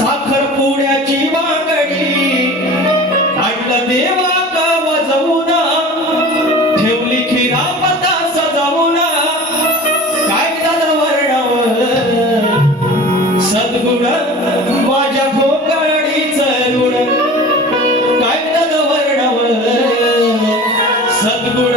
साखर पुड्याची वांगडी. आणलं देवा का वाजवून ठेवली खिरा पता सजवून काय झालं वर्णव सद्गुण माझ्या भोकाडीच ऋण काय झालं वर्णव सद्गुण